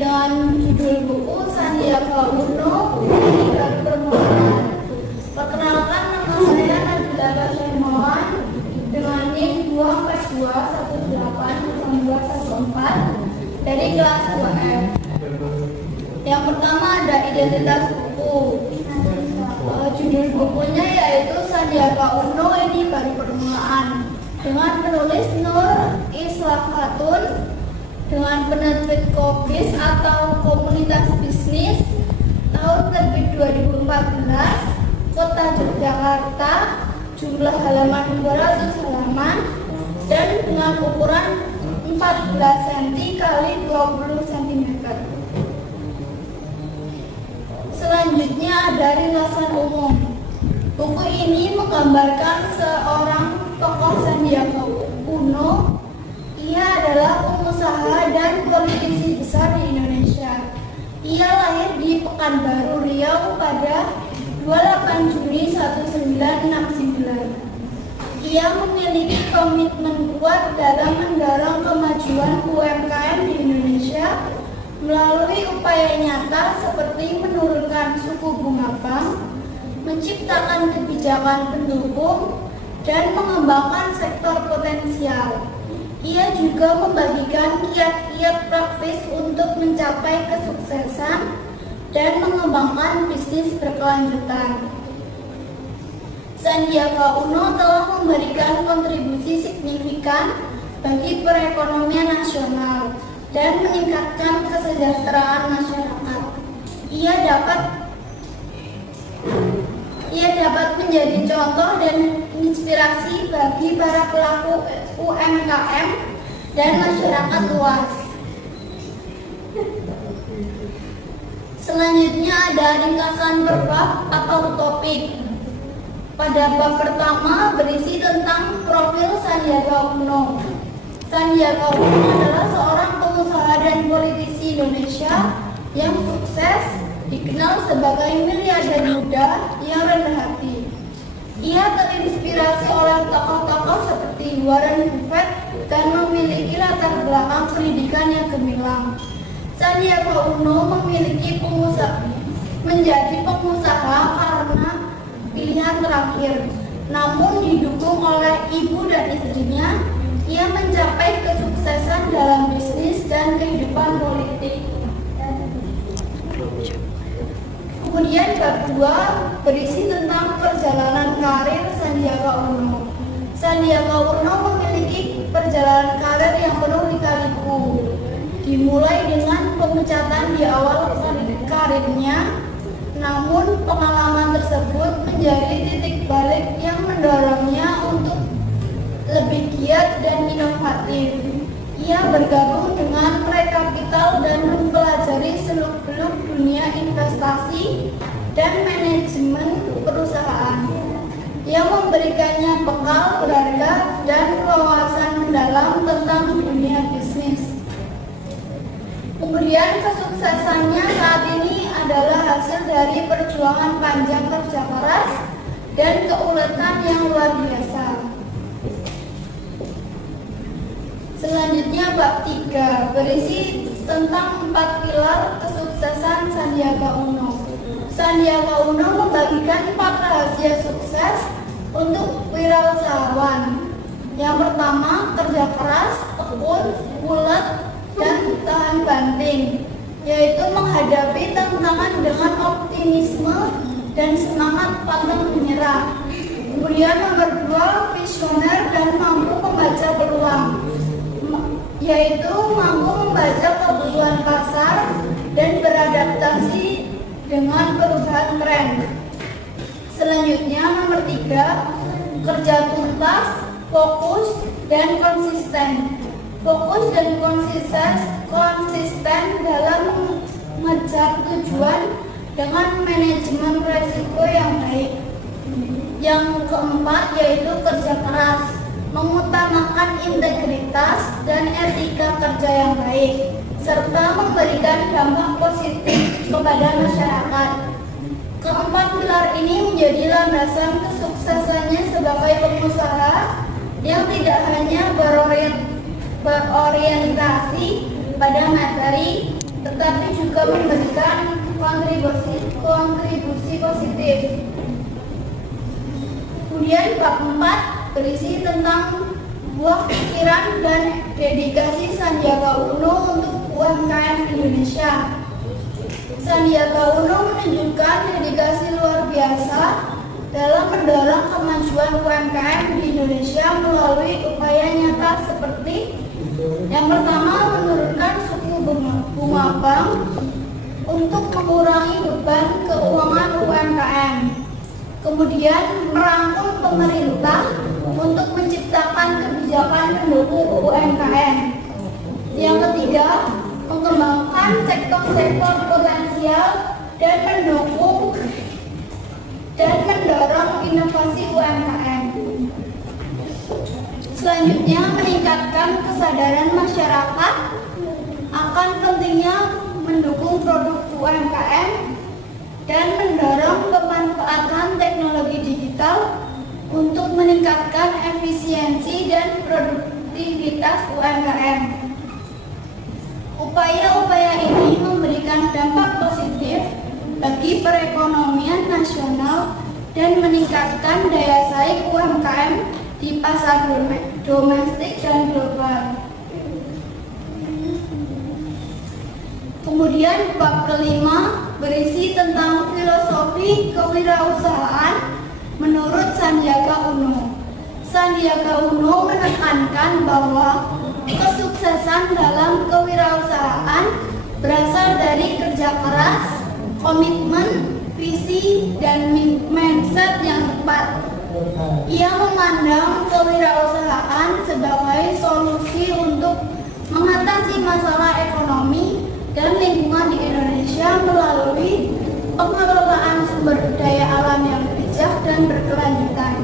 dengan judul buku Sandiaga Uno dari Permulaan. Perkenalkan, nama saya Nabila Basyarmawan dengan NIM 242180214 dari kelas 2F. Yang pertama ada identitas buku. Judul bukunya yaitu Sandiaga Uno ini baru permulaan, dengan penulis Nur Islah Khatun, dengan penerbit Kobis atau Komunitas Bisnis, tahun terbit 2014, Kota Yogyakarta, jumlah halaman 200 halaman, dan dengan ukuran 14 cm x 20 cm. Selanjutnya ada ringkasan umum. Buku ini menggambarkan seorang tokoh Sandiaga Uno. Ia adalah pengusaha dan politisi besar di Indonesia. Ia lahir di Pekanbaru, Riau pada 28 Juni 1969. Ia memiliki komitmen kuat dalam mendorong kemajuan UMKM di Indonesia melalui upaya nyata seperti menurunkan suku bunga bank, menciptakan kebijakan pendukung, dan mengembangkan sektor potensial. Ia juga membagikan kiat-kiat praktis untuk mencapai kesuksesan dan mengembangkan bisnis berkelanjutan. Sandiaga Uno telah memberikan kontribusi signifikan bagi perekonomian nasional dan meningkatkan kesejahteraan masyarakat. Ia dapat menjadi contoh dan inspirasi bagi para pelaku UMKM dan masyarakat luas. Selanjutnya ada ringkasan berbab atau topik. Pada bab pertama berisi tentang profil Sandiaga Uno. Sandiaga Uno adalah seorang pengusaha dan politisi Indonesia yang sukses, dikenal sebagai miliarder muda yang rendah hati. Ia terinspirasi oleh tokoh-tokoh seperti Warren Buffett dan memiliki latar belakang pendidikan yang gemilang. Sandiaga Uno menjadi pengusaha karena pilihan terakhir. Namun didukung oleh ibu dan istrinya, ia mencapai kesuksesan dalam bisnis dan kehidupan politik. Kemudian bab 2 berisi tentang perjalanan karir Sandiaga Uno. Sandiaga Uno memiliki perjalanan karir yang penuh lika-liku. Dimulai dengan pemecatan di awal karirnya, namun pengalaman tersebut menjadi titik balik yang mendorongnya untuk lebih giat dan inovatif. Ia bergabung dengan Prekapital dan mempelajari seluk-beluk dunia investasi dan manajemen perusahaan yang memberikannya bekal berharga dan wawasan mendalam tentang dunia bisnis. Kemudian kesuksesannya saat ini adalah hasil dari perjuangan panjang kerja keras dan keuletan yang luar biasa. Selanjutnya bab 3 berisi tentang 4 pilar kesuksesan Sandiaga Uno. Sandiaga Uno membagikan 4 rahasia sukses untuk wirausahawan. Yang pertama, kerja keras, tekun, ulet, dan tahan banting, yaitu menghadapi tantangan dengan optimisme dan semangat pantang menyerah. Kemudian nomor 2, visioner dan mampu membaca peluang, yaitu mampu membaca kebutuhan pasar dan beradaptasi dengan perubahan tren. Selanjutnya nomor 3, kerja tuntas, fokus, dan konsisten. Fokus dan konsisten dalam mengejar tujuan dengan manajemen risiko yang baik. Yang keempat yaitu kerja keras, mengutamakan integritas dan etika kerja yang baik, serta memberikan dampak positif kepada masyarakat. Keempat pilar ini menjadi landasan kesuksesannya sebagai pengusaha yang tidak hanya berorientasi pada materi, tetapi juga memberikan kontribusi positif. Kemudian bab 4 berisi tentang buah pikiran dan dedikasi Sandiaga Uno untuk UMKM Indonesia. Sandiaga Uno menunjukkan dedikasi luar biasa dalam mendorong kemajuan UMKM di Indonesia melalui upaya nyata seperti yang pertama, menurunkan suku bunga bank untuk mengurangi beban keuangan UMKM. Kemudian merangkul pemerintah untuk menciptakan kebijakan pendukung UMKM. Yang ketiga, mengembangkan sektor-sektor potensial dan mendorong inovasi UMKM. Selanjutnya, meningkatkan kesadaran masyarakat akan pentingnya mendukung produk UMKM dan mendorong pemanfaatan teknologi digital untuk meningkatkan efisiensi dan produktivitas UMKM. Upaya-upaya ini memberikan dampak positif bagi perekonomian nasional dan meningkatkan daya saing UMKM di pasar domestik dan global. Kemudian bab kelima berisi tentang filosofi kewirausahaan menurut Sandiaga Uno. Sandiaga Uno menekankan bahwa kesuksesan dalam kewirausahaan berasal dari kerja keras, komitmen, visi, dan mindset yang tepat. Ia memandang kewirausahaan sebagai solusi untuk mengatasi masalah ekonomi dan lingkungan di Indonesia melalui pengelolaan sumber daya alam yang bijak dan berkelanjutan.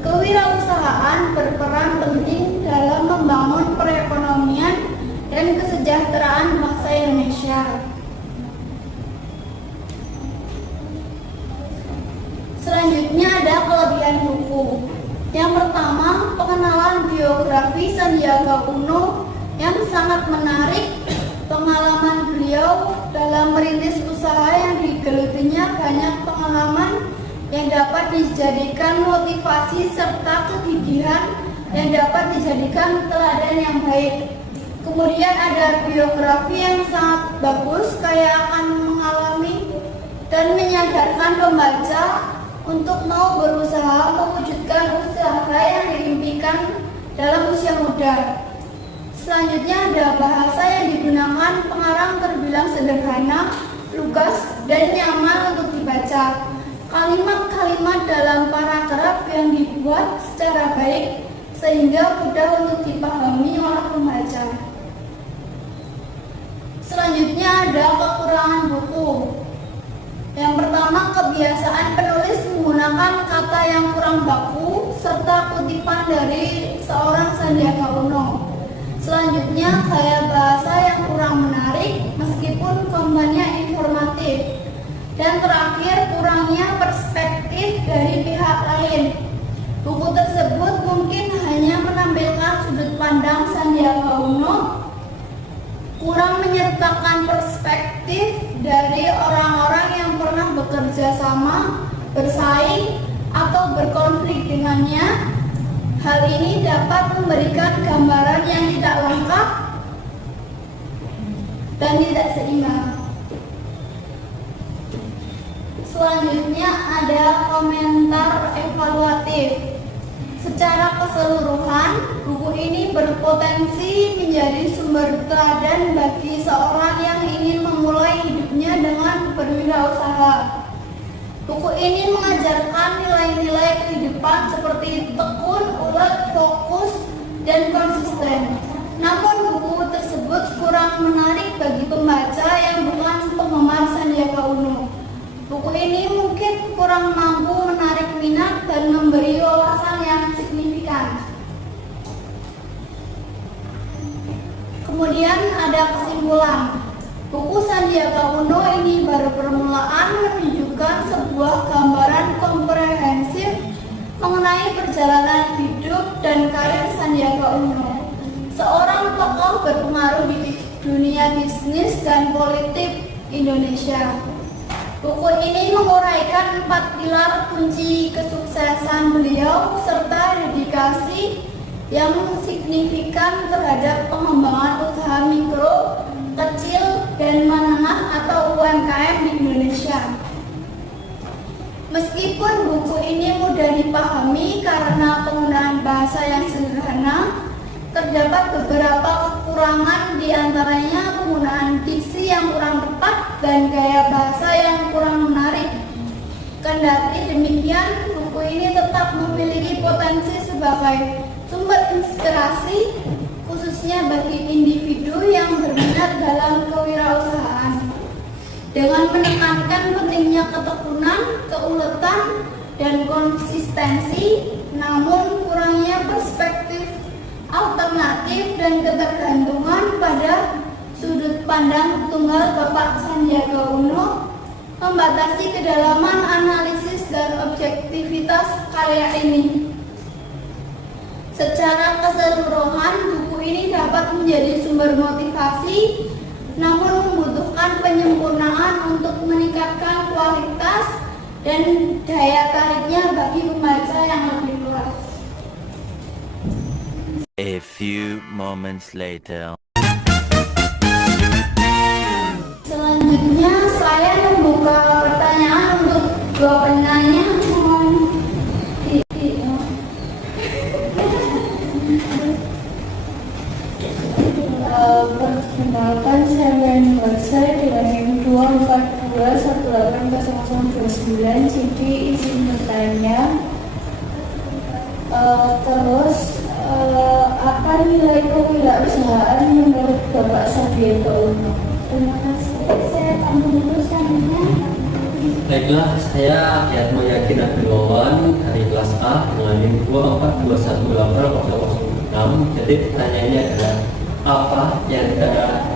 Kewirausahaan berperan penting dalam membangun perekonomian dan kesejahteraan bangsa Indonesia. Selanjutnya ada kelebihan buku. Yang pertama, pengenalan biografi Sandiaga Uno yang sangat menarik. Pengalaman beliau dalam merintis usaha yang digelutinya banyak pengalaman yang dapat dijadikan motivasi serta kegigihan yang dapat dijadikan teladan yang baik. Kemudian ada biografi yang sangat bagus, kayak akan mengalami dan menyadarkan pembaca untuk mau berusaha mewujudkan usaha yang diimpikan dalam usia muda. Selanjutnya ada bahasa yang digunakan pengarang terbilang sederhana, lugas, dan nyaman untuk dibaca. Kalimat-kalimat dalam paragraf yang dibuat secara baik sehingga mudah untuk dipahami oleh pembaca. Selanjutnya ada kekurangan buku. Yang pertama, kebiasaan penulis menggunakan kata yang kurang baku serta kutipan dari seorang Sandiaga Uno. Selanjutnya, gaya bahasa yang kurang menarik meskipun kontennya informatif. Dan terakhir, kurangnya perspektif dari pihak lain. Buku tersebut mungkin hanya menampilkan sudut pandang Sandiaga Uno, kurang menyertakan perspektif dari orang-orang yang pernah bekerja sama, bersaing, atau berkonflik dengannya. Hal ini dapat memberikan gambaran yang tidak lengkap dan tidak seimbang. Selanjutnya ada komentar evaluatif. Secara keseluruhan, buku ini berpotensi menjadi sumber teladan bagi seorang yang ingin memulai hidupnya dengan berwirausaha. Buku ini mengajarkan nilai-nilai kehidupan seperti tekun, ulet, fokus, dan konsisten. Namun buku tersebut kurang menarik bagi pembaca yang bukan penggemar Sandiaga Uno. Buku ini mungkin kurang mampu menarik minat dan memberi wawasan yang signifikan. Kemudian ada kesimpulan. Buku Sandiaga Uno ini baru permulaan menunjukkan sebuah gambaran komprehensif mengenai perjalanan hidup dan karir Sandiaga Uno, seorang tokoh berpengaruh di dunia bisnis dan politik Indonesia. Buku ini menguraikan 4 pilar kunci kesuksesan beliau serta dedikasi yang signifikan terhadap pengembangan usaha mikro, kecil, dan menengah atau UMKM di Indonesia. Meskipun buku ini mudah dipahami karena penggunaan bahasa yang sederhana, terdapat beberapa kekurangan, diantaranya penggunaan diksi yang kurang tepat dan gaya bahasa yang kurang menarik. Kendati demikian, buku ini tetap memiliki potensi sebagai sumber inspirasi, khususnya bagi individu yang berminat dalam kewirausahaan. Dengan menekankan pentingnya ketekunan, keuletan, dan konsistensi, namun kurangnya perspektif alternatif dan ketergantungan pada sudut pandang tunggal Bapak Sandiaga Uno membatasi kedalaman analisis dan objektivitas karya ini. Secara keseluruhan, buku ini dapat menjadi sumber motivasi, namun membutuhkan penyempurnaan untuk meningkatkan kualitas dan daya tariknya bagi pembaca yang lebih luas. A few moments later. Selanjutnya saya membuka pertanyaan untuk dua penanya. Perkenalkan, saya Brian Barsai dengan NIM 242180029. Jadi izin bertanya, apa nilai kewirausahaan menurut Bapak Sandiaga Uno? Terima kasih. Saya tambah dulu selanjutnya. Baiklah, saya Yatmo Yakin Abdulwawan dari kelas A dengan NIM 242180006. Jadi pertanyaannya adalah apa yang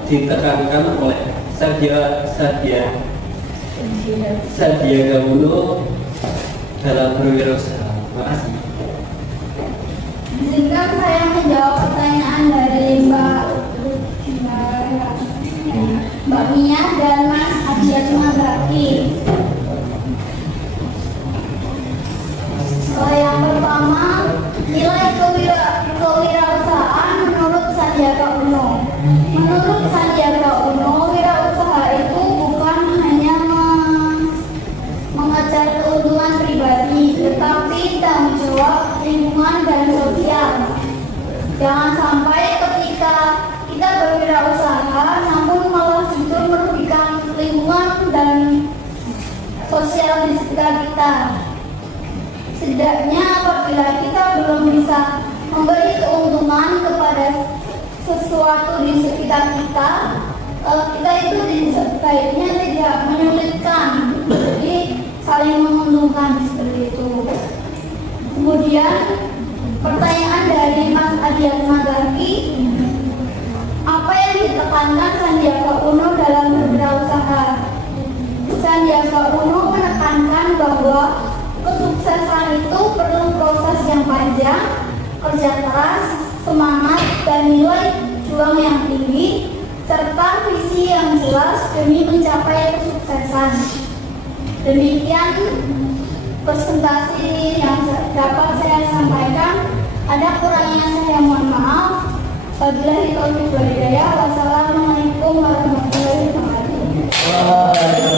ditekankan oleh Sandiaga Uno dalam berwirausaha? Terima kasih. Izinkan saya menjawab pertanyaan dari Mbak Mia dan Mas Adiat Mazaki. Yang pertama, nilai kewirausahaan menurut Sandiaga Uno. Menurut Sandiaga Uno, wirausaha itu bukan hanya mengejar keuntungan pribadi, tetapi tanggung jawab lingkungan dan sosial. Jangan sampai ketika kita berwirausaha, namun malah justru merugikan lingkungan dan sosial di sekitar kita. Setidaknya apabila kita belum bisa memberi keuntungan kepada sesuatu di sekitar kita, kita itu sebaiknya tidak menyulitkan, jadi saling menguntungkan seperti itu. Kemudian pertanyaan dari Mas Adiat Mazaki, apa yang ditekankan Sandiaga Uno dalam berwirausaha? Sandiaga Uno menekankan bahwa kesuksesan itu perlu proses yang panjang, kerja keras, semangat, dan nilai juang yang tinggi, serta visi yang jelas demi mencapai kesuksesan. Demikian presentasi yang dapat saya sampaikan. Ada kurangnya saya mohon maaf. Wabillahi taufiq wal hidayah. Wassalamualaikum warahmatullahi wabarakatuh.